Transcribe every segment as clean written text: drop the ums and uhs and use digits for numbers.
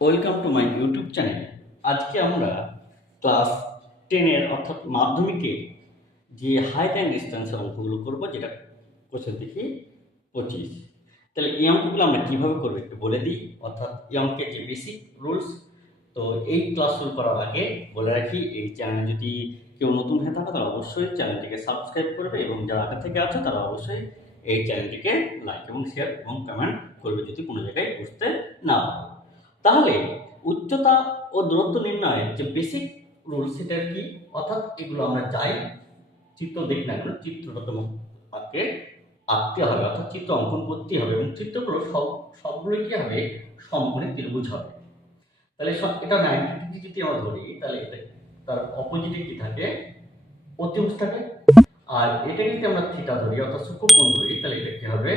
Welcome to my YouTube channel. আজকে আমরা class 10-এর অর্থাৎ মাধ্যমিকে যে হাইট অ্যান্ড ডিস্টেন্সের অঙ্কগুলো করবো, যেটা কোশ্চেন দেখি 25। তাহলে এই অঙ্কগুলো আমরা কীভাবে করবো একটু বলে দিই, অর্থাৎ এই অঙ্কের যে বেসিক রুলস। তো এই ক্লাস শুরু করার আগে বলে রাখি, এই চ্যানেল যদি কেউ নতুন হয়ে থাকে তারা অবশ্যই চ্যানেলটিকে সাবস্ক্রাইব করবে, এবং যারা আগে থেকে আছে তারা অবশ্যই এই চ্যানেলটিকে লাইক এবং শেয়ার এবং কমেন্ট করবে যদি কোনো জায়গায় বুঝতে না পারে। তাহলে উচ্চতা ও দূরত্ব নির্ণয়ের যে বেসিক রুলস সেটা কি, অর্থাৎ এগুলো আমরা যাই চিত্র দেখি না কেন চিত্রটা তোমাকে আঁকতে হবে, অর্থাৎ চিত্র অঙ্কন করতে হবে, এবং চিত্রগুলো সবগুলোই কি হবে, সমকোণী ত্রিভুজ হবে। তাহলে এটা 90 ডিগ্রি যদি আমরা ধরি, তাহলে এটা তার অপোজিটে কি থাকে, অতিভুজ থাকে। আর এটা যদি আমরা থিটা ধরি অর্থাৎ সূক্ষ্মকোণ ধরি, তাহলে এটা কি হবে,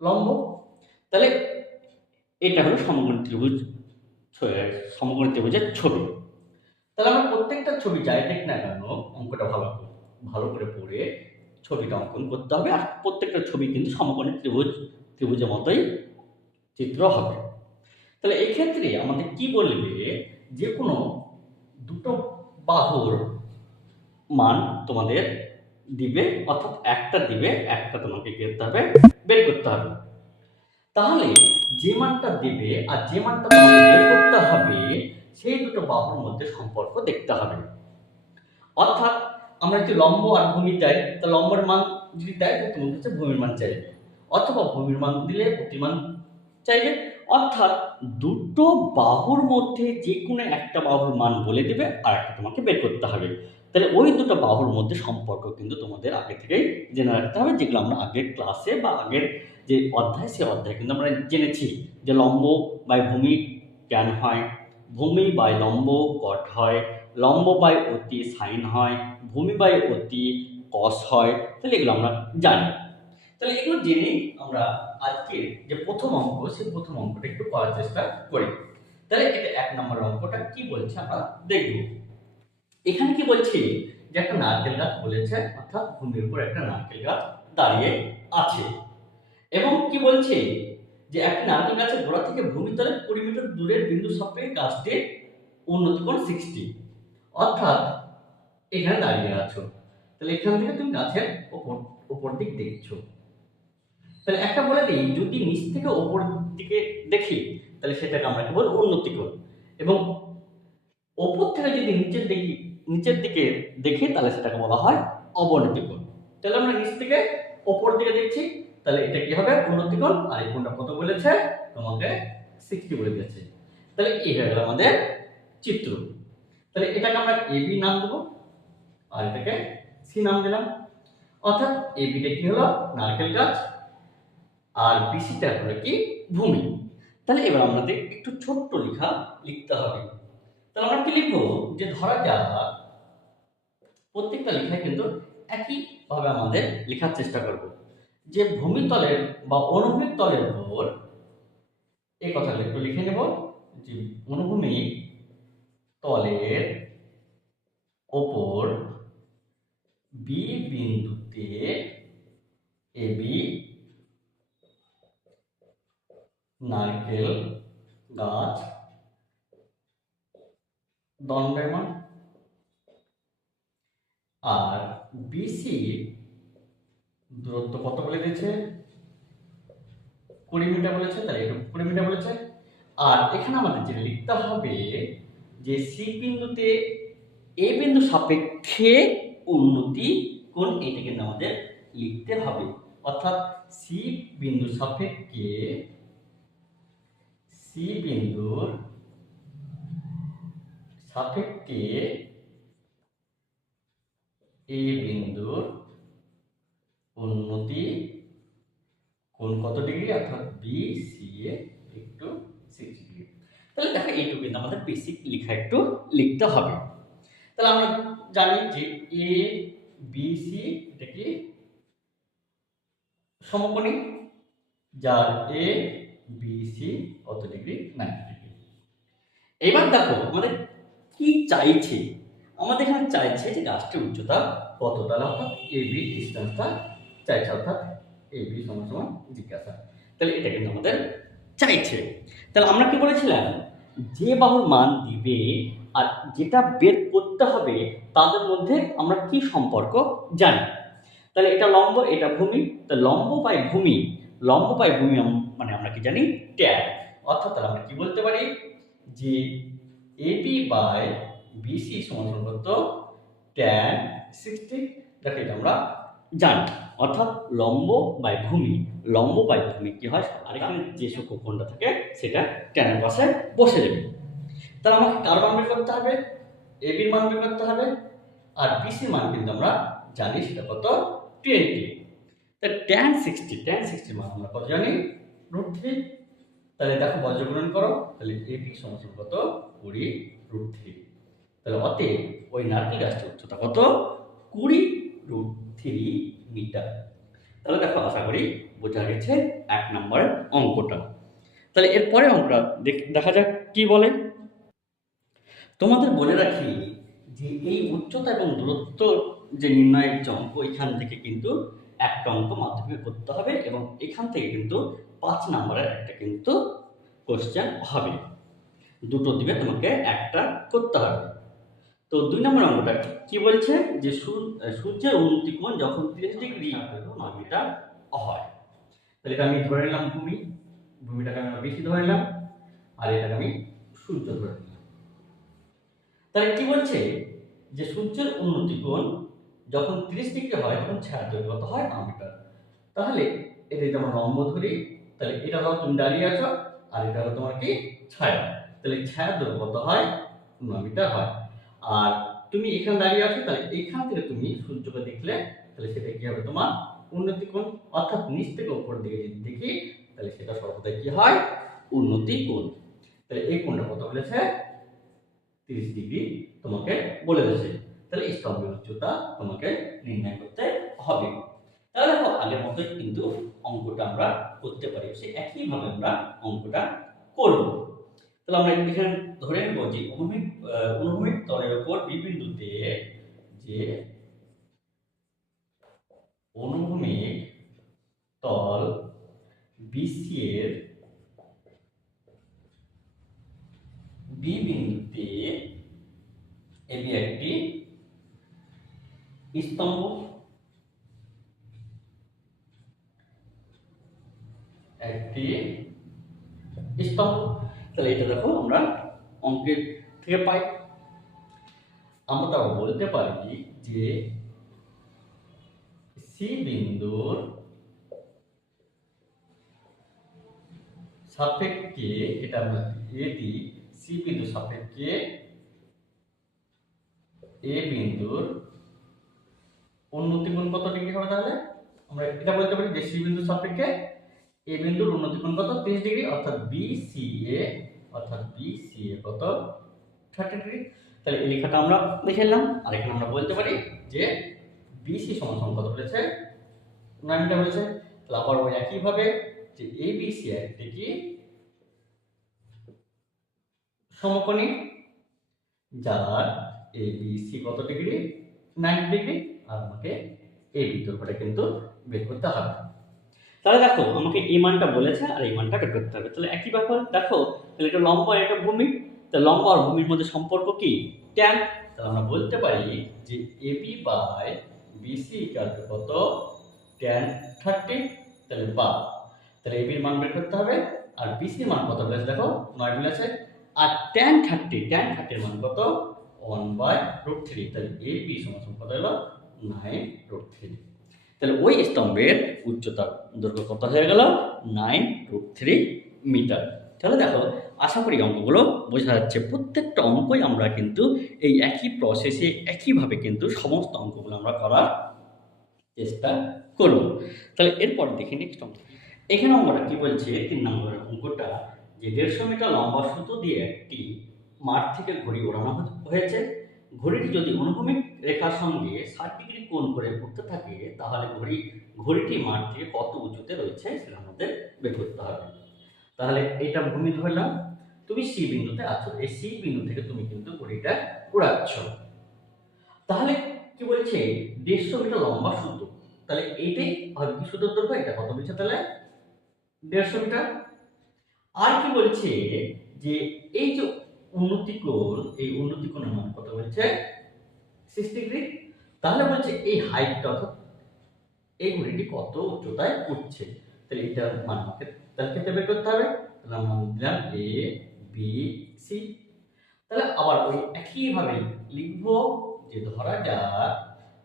লম্ব। তাহলে এটা হলো সমকোণী ত্রিভুজের ছবি। তাহলে আমরা প্রত্যেকটা ছবি যাই দেখ না কেন অঙ্কটা ভালো করে পড়ে ছবিটা অঙ্কন করতে হবে, আর প্রত্যেকটা ছবি কিন্তু সমকোণী ত্রিভুজের মতোই চিত্র হবে। তাহলে এই ক্ষেত্রে আমাদের কি বলবে, যে কোনো দুটো বাহুর মান তোমাদের দিবে, অর্থাৎ একটা দিবে, একটা তোমাকে বের করতে হবে। তাহলে যে মানটা দেবে আর যে মানটা তোমাকে বের করতে হবে, সেই দুটো বাহুর মধ্যে সম্পর্ক দেখতে হবে। অর্থাৎ আমরা যদি লম্ব আর ভূমি চাই, তা লম্বের মান যদি দেয় তাহলে তোমার কাছে ভূমির মান চাইবে, অথবা ভূমির মান দিলে প্রতিমান চাইবে। অর্থাৎ দুটো বাহুর মধ্যে যে কোনো একটা বাহুর মান বলে দেবে আর একটা তোমাকে বের করতে হবে। তাহলে ওই দুটো বাহুর মধ্যে সম্পর্ক কিন্তু তোমাদের আগে থেকেই জেনে রাখতে হবে, যেগুলো আমরা আগের ক্লাসে বা আগের যে অধ্যায়, সে অধ্যায়ে কিন্তু আমরা জেনেছি যে লম্ব বাই ভূমি ট্যান হয়, ভূমি বাই লম্ব কট হয়, লম্ব বাই অতি সাইন হয়, ভূমি বাই অতি কস হয়। তাহলে এগুলো আমরা জানি। তাহলে এগুলো জেনেই আমরা আজকের যে প্রথম অঙ্ক, সেই প্রথম অঙ্কটা একটু করার চেষ্টা করি। তাহলে এটা 1 নম্বর অঙ্কটা কি বলছে আমরা দেখব। এখানে কি বলছে, যে একটা নারকেল গাছ বলেছে, অর্থাৎ ভূমির উপর একটা নারকেল গাছ দাঁড়িয়ে আছে, এবং কি বলছে যে একটা নারকেল গাছের গোড়া থেকে ভূমিতলে 20 মিটার দূরের বিন্দু সাপেক্ষে গাছটির উন্নতি কোণ 60। অর্থাৎ এখানে দাঁড়িয়ে আছো, তাহলে এখান থেকে তুমি গাছের উপর দিক দেখছো। তাহলে একটা বলে দিই, যদি নিচ থেকে উপর দিকে দেখি তাহলে সেটাকে আমরা কি বলবো, উন্নতি কোণ, এবং উপর থেকে যদি নিচের দিকে দেখি তাহলে সেটাকে বলা হয় অবনতি কোণ। তাহলে আমরা নিচ থেকে উপর দিকে দেখছি, তাহলে এটা কি হবে, উন্নতি কোণ। আর এই কোণটা কত বলেছে তোমাকে, 60 বলে দিয়েছে। তাহলে এই হয়ে গেল আমাদের চিত্র। তাহলে এটাকে আমরা এবি নাম দেবো, আর এটাকে সি নাম দিলাম। অর্থাৎ এবিটা কি হলো, নারকেল গাছ, আর বিসিটা হলো কি, ভূমি। তাহলে এবার আমাদের একটু ছোট্ট লিখতে হবে। তাহলে আমরা কি লিখবো, যে ধরা যাক প্রত্যেকটা লেখায় কিন্তু একই ভাবে আমাদের লেখার চেষ্টা করব, যে ভূমিতলের বা অনুভূমিক তলের উপর, এই কথাটা একটু লিখে নেব, যে অনুভূমিক তলের ওপর বি বিন্দুতে এবি নারকেল গাছ দণ্ডায়মান, আর বিসি দূরত্ব কত বলে দিয়েছে, 20 মিটার বলেছে, তাই এটা 20 মিটার বলেছে। আর এখানে আমাদের যেটা লিখতে হবে, যে সি বিন্দুতে এ বিন্দু সাপেক্ষে উন্নতি কোণ, এটা কিন্তু আমাদের লিখতে হবে। অর্থাৎ সি বিন্দু সাপেক্ষে, সি বিন্দুর সাপেক্ষে এ বিন্দুর উন্নতি কোণ কত ডিগ্রি, অর্থাৎ বি সি এ একটু 60 ডিগ্রি। তাহলে দেখো এইটুকু কিন্তু আমাদের বেসিক লেখা একটু লিখতে হবে। তাহলে আমরা জানি যে এ বি সি এটা কি সমকোণী, যার এ বি সি কত ডিগ্রি, 90 ডিগ্রি। এবার দেখো আমাদের কি চাইছে, আমাদের এখানে চাইছে যে গাছটির উচ্চতা কত, তাহলে অর্থাৎ এ বি ডিস্টেন্সটা চাইছে, অর্থাৎ এ বি সমান সমান জিজ্ঞাসা। তাহলে এটা কিন্তু আমাদের চাইছে। তাহলে আমরা কি বলেছিলাম, যে বাহুর মান দিবে আর যেটা বের করতে হবে তাদের মধ্যে আমরা কি সম্পর্ক জানি। তাহলে এটা লম্ব, এটা ভূমি, তো লম্ব বাই ভূমি মানে আমরা কি জানি, ট্যান। অর্থাৎ তাহলে আমরা কি বলতে পারি যে এবি বাই বিসি সমান কত, ট্যান 60। দেখো এটা আমরা জানি, অর্থাৎ লম্ব বাই ভূমি কি হয়, আর এখানে যে সূক্ষ্ম কোণটা থাকে সেটা ট্যানের পাশে বসে যাবে। তাহলে আমাকে কার মান বের করতে হবে, এবির মান বের করতে হবে, আর বিসির মান কিন্তু আমরা জানি সেটা কত, 20। তা ট্যান 60 মান আমরা কত জানি, √3। তাহলে দেখো বজ্রগুণন করো, তাহলে এবি সমান কত, 20√3। তাহলে অতএব ওই নারকেল গাছটার উচ্চতা কত, 20√3 মিটার। তাহলে দেখো আশা করি বোঝা গেছে 1 নম্বর অঙ্কটা। তাহলে এরপরে অঙ্কটা দেখা যাক কি বলে। তোমাদের বলে রাখি যে এই উচ্চতা এবং দূরত্ব যে নির্ণয়ের যে অঙ্ক, এখান থেকে কিন্তু একটা অঙ্ক মাধ্যমিকে করতে হবে এবং এখান থেকে কিন্তু 5 নম্বরের একটা কিন্তু কোশ্চেন হবে, দুটো দিবে, তোমাকে একটা করতে হবে। তো 2 নম্বর অঙ্কটা কি বলছে যে সূর্যের উন্নতি কোণ যখন 30 ডিগ্রি মিটার হয়। তাহলে এটা আমি ধরে নিলাম ভূমিটাকে আমি বেশি ধরে নিলাম, আর এটাকে আমি সূর্য ধরে নিলাম। তাহলে কি বলছে যে সূর্যের উন্নতি কোণ যখন 30 ডিগ্রি হয় তখন ছায়ার দৈর্ঘ্য কত হয়, 9 মিটার। তাহলে এটা যেমন লম্ব ধরি, তাহলে এটা ধরো তুমি দাঁড়িয়ে আছো, আর এটা হলো তোমার কি, ছায়া। তাহলে ছায়ার দৈর্ঘ্য কত হয়, 9 মিটার হয়। আর তুমি এখানে দাঁড়িয়ে আছো, তাহলে এখান থেকে তুমি সূর্যকে দেখলে তাহলে সেটা কি হবে, তোমার উন্নতি কোণ। অর্থাৎ নিচ থেকে উপর দিকে যদি দেখি তাহলে সেটা সর্বদা কি হয়, উন্নতি কোণ। তাহলে এই কোণটা কত বলেছে, 30 ডিগ্রি তোমাকে বলে দিয়েছে। তাহলে স্তম্ভের উচ্চতা তোমাকে নির্ণয় করতে হবে। তাহলে দেখো আগের মতোই কিন্তু অঙ্কটা আমরা করতে পারি, সে একইভাবে আমরা অঙ্কটা করব। তাহলে আমরা এখানে ধরে নেব যে অনুভূমিক তলের উপর বি বিন্দুতে যে অনুভূমিক তল বিসি এর বি বিন্দুতে এবি একটি স্তম্ভ, তাহলে এটা দেখো আমরা অঙ্কের থেকে পাই। আমরা তাও বলতে পারি যে সি বিন্দুর সাপেক্ষে, এটা আমরা এটি সি বিন্দুর সাপেক্ষে এ বিন্দুর উন্নতি কোণ কত ডিগ্রি হবে। তাহলে আমরা এটা বলতে পারি যে সি বিন্দুর সাপেক্ষে এ বিন্দুর উন্নতি কোণ কত, 30 ডিগ্রি। অর্থাৎ বিসিএ কত, 30 ডিগ্রি। তাহলে এই লেখাটা আমরা লিখে নিলাম। আর এখানে আমরা বলতে পারি যে বিসি সমান কত বলেছে, 9 মিটার বলেছে। তাহলে আবার ওই একই ভাবে যে এবিসি একটি কি সমকোণী, যার এবিসি কত ডিগ্রি, 90 ডিগ্রি। আর আমাকে এই বিতর্কটা কিন্তু বের করতে হবে। তাহলে দেখো আমাকে এই মানটা বলেছে আর এই মানটা বের করতে হবে। তাহলে একই ব্যাপার, দেখো তাহলে এটা লম্ব আর এটা ভূমি, তাহলে লম্ব আর ভূমির মধ্যে সম্পর্ক কি, ট্যান। তাহলে আমরা বলতে পারি যে এবি বাই বিসি কত, ট্যান 30। তাহলে তাহলে এবির মান বের করতে হবে, আর বিসির মান কত বলেছে, দেখো 9 বলেছে। আর ট্যান 30 এর মান কত, 1/√3। তাহলে এবি সমান কত হলো, 9√3। তাহলে ওই স্তম্ভের উচ্চতা দৈর্ঘ্য কত হয়ে গেল, 9√3 মিটার। তাহলে দেখো আশা করি অঙ্কগুলো বোঝা যাচ্ছে। প্রত্যেকটা অঙ্কই আমরা কিন্তু এই একই প্রসেসে একইভাবে কিন্তু সমস্ত অঙ্কগুলো আমরা করার চেষ্টা করব। তাহলে এরপর দেখি নেক্সট অঙ্ক। এখানে অঙ্কটা কি বলছে, 3 নম্বরের অঙ্কটা, যে 150 মিটার লম্বা সুতো দিয়ে একটি মাঠ থেকে ঘড়ি ওড়ানো হয়েছে। ঘড়িটি যদি অনুভূমিক রেখার সঙ্গে 60 ডিগ্রি কোণ করে ঘুরতে থাকে, তাহলে ঘড়িটি মাঠ থেকে কত উঁচুতে রয়েছে সেটা আমাদের বের করতে হবে। তাহলে এটা ভূমি ধরলাম, তুমি সি বিন্দুতে আছো, এই সি বিন্দু থেকে তুমি কিন্তু ঘড়িটা উড়াচ্ছ। তাহলে কি বলছে, 150 মিটার লম্বা সুতো, তাহলে এইটাই হবে কি সুতোর দৈর্ঘ্য, এটা কত বলছে, তাহলে 150 মিটার। আর কি বলছে যে এই যে উন্নতি কোণ, এই উন্নতি কোণের মান কত বলছে 6 ডিগ্রি। তাহলে বলছে এই হাইটটা অর্থাৎ এই ঘড়িটি কত উচ্চতায় উঠছে, তাহলে এটার মান আমাকে তার ক্ষেত্রে বের করতে হবে। তাহলে আমরা দিলাম এ বি সি। তাহলে আবার ওই একইভাবে লিখবো যে ধরা যাক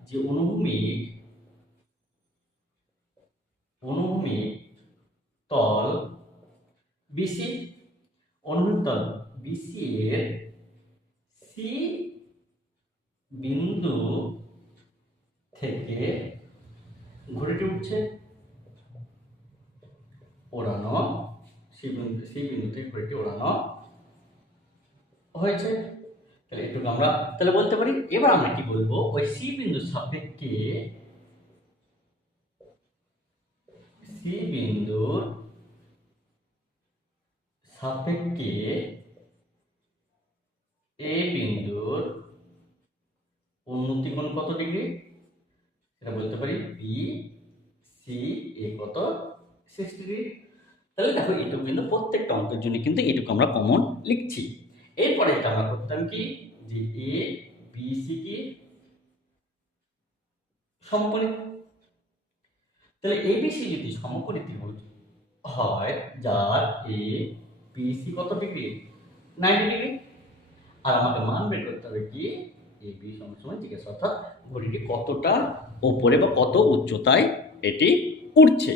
যে অনুভূমিক তল বিসি, অনুভূমিক তল বিসি এর সি বিন্দু থেকে ঘড়িটি উঠছে ওড়ানো, সি বিন্দু থেকে ঘড়িটি ওড়ানো হয়েছে। তাহলে একটু আমরা তাহলে বলতে পারি, এবার আমরা কি বলবো, ওই সি বিন্দুর সাপেক্ষে এ বিন্দুর উন্নতি কোণ কত ডিগ্রি সেটা বলতে পারি বি সি এ কত 6 ডিগ্রি। তাহলে দেখো এটুকু কিন্তু প্রত্যেকটা অঙ্কের জন্য কিন্তু এটুকু আমরা কমন লিখছি। এরপরে এটা আমরা করতাম কি যে এ বি সি কি সমকোণী, তাহলে এ বি সি যদি সমকোণী ত্রিভুজ হয় যার এ বি সি কত ডিগ্রি 90 ডিগ্রি, আর আমাকে মান বের করতে হবে কি এ বি সমান জিজ্ঞাসা, অর্থাৎ ঘড়িটি কতটা ওপরে বা কত উচ্চতায় এটি উঠছে।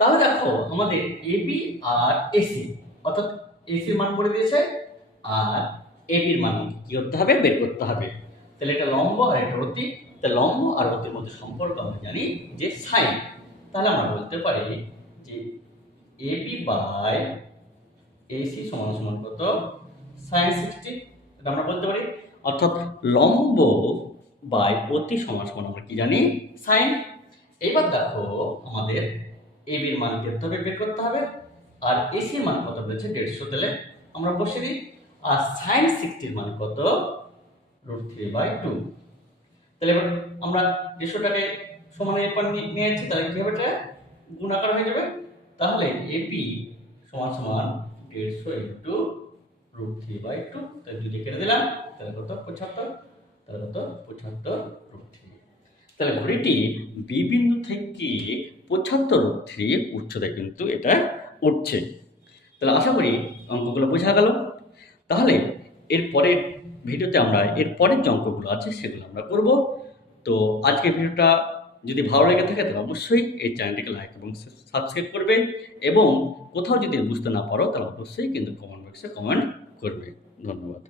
তাহলে দেখো আমাদের এবি আর এসি, অর্থাৎ এসির মান করে দিয়েছে আর এবির মান কি করতে হবে বের করতে হবে। তাহলে এটা লম্ব আর এটা অতি, তাহলে লম্ব আর অতির মধ্যে সম্পর্ক আমরা জানি যে সাইন। তাহলে আমরা বলতে পারি যে এবি বাই এসি সমান সমান কত সাইন 60, এটা আমরা বলতে পারি। অর্থাৎ লম্ব বাই অতি সমান সমান আমরা কি জানি সাইন। এবার দেখো আমাদের এবির মান বের করতে হবে, আর এসির মান কত বলেছে 150, তাহলে আমরা বসে দিই। আর সাইন 60 মান কত √3/2। তাহলে এবার আমরা 150টাকে সমান এর পর নিয়ে যাচ্ছি, তাহলে কি হবে এটা গুণাকার হয়ে যাবে। তাহলে এপি সমান সমান 150 ইন্টু √3/2, তাহলে যদি কেটে দিলাম তাহলে কত 75, তাহলে কত 75√3। তাহলে ঘড়িটি বি বিন্দু থেকে 75√3 উচ্চতায় কিন্তু এটা উঠছে। তাহলে আশা করি অঙ্কগুলো বোঝা গেল। তাহলে এর পরের ভিডিওতে আমরা এর পরের যে অঙ্কগুলো আছে সেগুলো আমরা করব। তো আজকের ভিডিওটা যদি ভালো লেগে থাকে তাহলে অবশ্যই এই চ্যানেলটিকে লাইক এবং সাবস্ক্রাইব করবে, এবং কোথাও যদি বুঝতে না পারো তাহলে অবশ্যই কিন্তু কমেন্ট বক্সে কমেন্ট করবে। ধন্যবাদ।